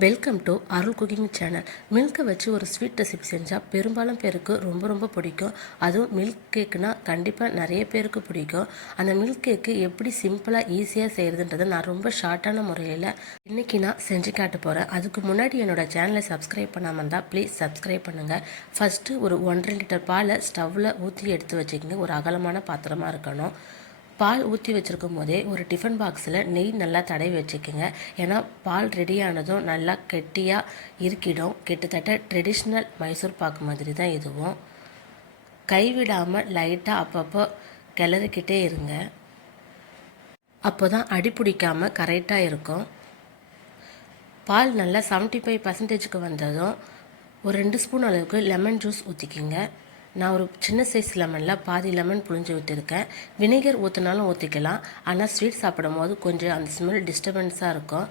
Welcome to Arul cooking channel. மில்கை வச்சு ஒரு ஸ்வீட் ரெசிபி செஞ்சால் பெரும்பாலும் பேருக்கு ரொம்ப ரொம்ப பிடிக்கும். அதுவும் மில்க் கேக்குனால் கண்டிப்பாக நிறைய பேருக்கு பிடிக்கும். அந்த மில்க் கேக்கு எப்படி சிம்பிளாக ஈஸியாக செய்கிறதுன்றதை நான் ரொம்ப ஷார்ட்டான முறையில் இன்றைக்கி நான் செஞ்சு காட்ட போகிறேன். அதுக்கு முன்னாடி என்னோடய சேனலை சப்ஸ்கிரைப் பண்ணாமல் இருந்தால் ப்ளீஸ் சப்ஸ்கிரைப் பண்ணுங்கள். ஃபஸ்ட்டு ஒரு 1.5 லிட்டர் பாலை ஸ்டவ்வில் ஊற்றி எடுத்து வச்சுக்கிங்க. ஒரு அகலமான பாத்திரமாக இருக்கணும். பால் ஊற்றி வச்சுருக்கும் போதே ஒரு டிஃபன் பாக்ஸில் நெய் நல்லா தடவி வச்சுக்கோங்க. ஏன்னா பால் ரெடியானதும் நல்லா கெட்டியாக இருக்கிடும். கிட்டத்தட்ட ட்ரெடிஷ்னல் மைசூர் பாக்கு மாதிரி தான் இதுவும். கைவிடாமல் லைட்டாக அப்பப்போ கிளறிக்கிட்டே இருங்க. அப்போ தான் அடி பிடிக்காமல் கரெக்டாக இருக்கும். பால் நல்லா 75% வந்ததும் ஒரு 2 ஸ்பூன் அளவுக்கு லெமன் ஜூஸ் ஊற்றிக்கிங்க. நான் ஒரு சின்ன சைஸ் லெமனில் பாதி லெமன் புழிஞ்சு ஊற்றிருக்கேன். வினிகர் ஊற்றினாலும் ஊற்றிக்கலாம். ஆனால் ஸ்வீட் சாப்பிடும் போது கொஞ்சம் அந்த ஸ்மெல் டிஸ்டர்பன்ஸாக இருக்கும்.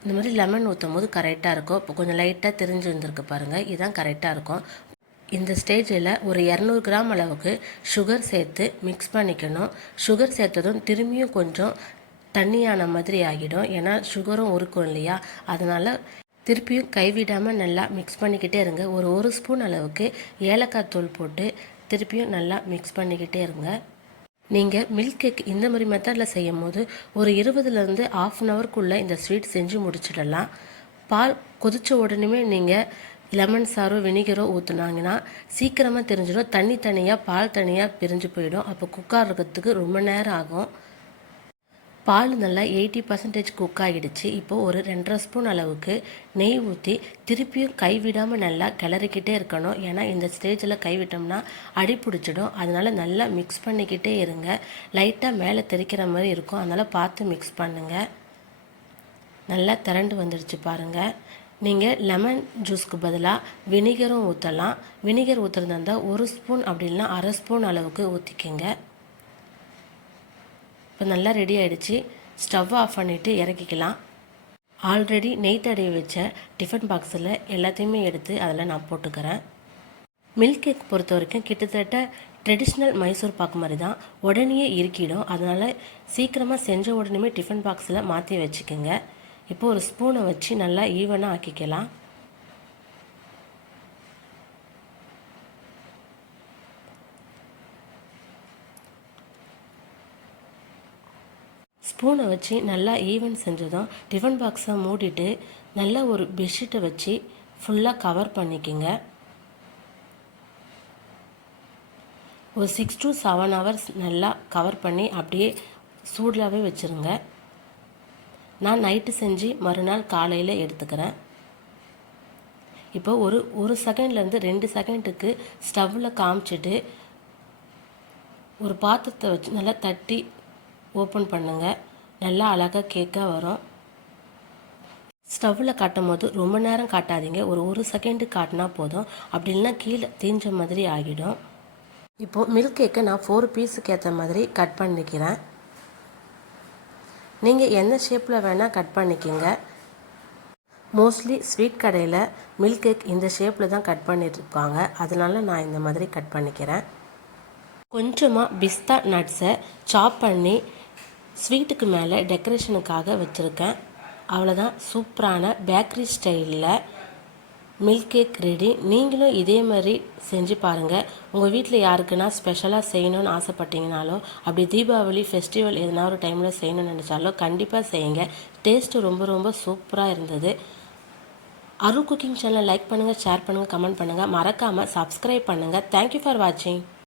இந்த மாதிரி லெமன் ஊற்றும் போது கரெக்டாக இருக்கும். இப்போ கொஞ்சம் லைட்டாக தெரிஞ்சு வந்திருக்கு பாருங்கள். இதுதான் கரெக்டாக இருக்கும். இந்த ஸ்டேஜில் ஒரு 200 கிராம் அளவுக்கு சுகர் சேர்த்து மிக்ஸ் பண்ணிக்கணும். சுகர் சேர்த்ததும் திரும்பியும் கொஞ்சம் தண்ணியான மாதிரி ஆகிடும். ஏன்னா சுகரும் உருக்கும் இல்லையா, அதனால் திருப்பியும் கைவிடாமல் நல்லா மிக்ஸ் பண்ணிக்கிட்டே இருங்க. ஒரு ஸ்பூன் அளவுக்கு ஏலக்காய் தூள் போட்டு திருப்பியும் நல்லா மிக்ஸ் பண்ணிக்கிட்டே இருங்க. நீங்கள் மில்க் கேக் இந்த மாதிரி மெத்தடில் செய்யும் போது ஒரு 20லேருந்து ½ அன் ஹவருக்குள்ளே இந்த ஸ்வீட் செஞ்சு முடிச்சிடலாம். பால் கொதித்த உடனே நீங்கள் லெமன் சாரோ வினிகரோ ஊற்றுனாங்கன்னா சீக்கிரமாக தெரிஞ்சிடும். தண்ணி தனியாக பால் தனியாக பிரிஞ்சு போயிடும். அப்போ குக் ஆகிறதுக்கு ரொம்ப நேரம் ஆகும். பால் நல்லா 80% குக் ஆகிடுச்சு. இப்போது ஒரு 2.5 ஸ்பூன் அளவுக்கு நெய் ஊற்றி திருப்பியும் கைவிடாமல் நல்லா கிளறிக்கிட்டே இருக்கணும். ஏன்னா இந்த ஸ்டேஜில் கைவிட்டோம்னா அடி பிடிச்சிடும். அதனால் நல்லா மிக்ஸ் பண்ணிக்கிட்டே இருங்க. லைட்டாக மேலே தெறிக்கிற மாதிரி இருக்கும். அதனால் பார்த்து மிக்ஸ் பண்ணுங்கள். நல்லா திரண்டு வந்துடுச்சு பாருங்கள். நீங்கள் லெமன் ஜூஸ்க்கு பதிலாக வினிகரும் ஊற்றலாம். வினிகர் ஊற்றுறதா இருந்தால் 1 ஸ்பூன் அப்படி இல்லைனா ½ ஸ்பூன் அளவுக்கு ஊற்றிக்கங்க. இப்போ நல்லா ரெடி ஆகிடுச்சு. ஸ்டவ் ஆஃப் பண்ணிவிட்டு இறக்கிக்கலாம். ஆல்ரெடி நெய் தடவி வச்ச டிஃபன் பாக்ஸில் எல்லாத்தையுமே எடுத்து அதில் நான் போட்டுக்கிறேன். மில்க் கேக் பொறுத்த வரைக்கும் கிட்டத்தட்ட ட்ரெடிஷ்னல் மைசூர் பாக்கு மாதிரி தான். உடனே இருக்கிடும். அதனால் சீக்கிரமாக செஞ்ச உடனே டிஃபன் பாக்ஸில் மாற்றி வச்சுக்கோங்க. இப்போ ஒரு ஸ்பூனை வச்சு நல்லா ஈவனாக ஆக்கிக்கலாம். ஸ்பூனை வச்சு நல்லா ஈவன் செஞ்சதும் டிஃபன் பாக்ஸை மூடிட்டு நல்லா ஒரு பெட்ஷீட்டை வச்சு ஃபுல்லாக கவர் பண்ணிக்கோங்க. ஒரு 6 to 7 ஹவர்ஸ் நல்லா கவர் பண்ணி அப்படியே சூடாகவே வச்சுருங்க. நான் நைட்டு செஞ்சு மறுநாள் காலையில் எடுத்துக்கிறேன். இப்போ ஒரு செகண்ட்லேருந்து 2 செகண்டுக்கு ஸ்டவ்வில் காமிச்சிட்டு ஒரு பாத்திரத்தை வச்சு நல்லா தட்டி ஓப்பன் பண்ணுங்கள். நல்லா அழகாக கேக்காக வரும். ஸ்டவ்வில் காட்டும் போது ரொம்ப நேரம் காட்டாதீங்க. ஒரு செகண்டு காட்டினா போதும். அப்படி இல்லைனா கீழே தீஞ்ச மாதிரி ஆகிடும். இப்போது மில்க் கேக்கை நான் 4 பீஸுக்கு ஏற்ற மாதிரி கட் பண்ணிக்கிறேன். நீங்கள் எந்த ஷேப்பில் வேணால் கட் பண்ணிக்கோங்க. மோஸ்ட்லி ஸ்வீட் கடையில் மில்க் கேக் இந்த ஷேப்பில் தான் கட் பண்ணிட்டுருப்பாங்க. அதனால நான் இந்த மாதிரி கட் பண்ணிக்கிறேன். கொஞ்சமாக பிஸ்தா நட்ஸை சாப் பண்ணி ஸ்வீட்டுக்கு மேலே டெக்கரேஷனுக்காக வச்சுருக்கேன். அவ்வளோதான், சூப்பரான பேக்கரி ஸ்டைலில் மில்க் கேக் ரெடி. நீங்களும் இதே மாதிரி செஞ்சு பாருங்கள். உங்கள் வீட்டில் யாருக்குன்னா ஸ்பெஷலாக செய்யணும்னு ஆசைப்பட்டீங்கனாலோ, அப்படி தீபாவளி ஃபெஸ்டிவல் எதனா ஒரு டைமில் செய்யணும்னு நினச்சாலோ கண்டிப்பாக செய்யுங்க. டேஸ்ட்டு ரொம்ப ரொம்ப சூப்பராக இருந்தது. அருள் குக்கிங் சேனலை லைக் பண்ணுங்கள், ஷேர் பண்ணுங்கள், கமெண்ட் பண்ணுங்கள். மறக்காமல் சப்ஸ்கிரைப் பண்ணுங்கள். தேங்க்யூ ஃபார் வாட்சிங்.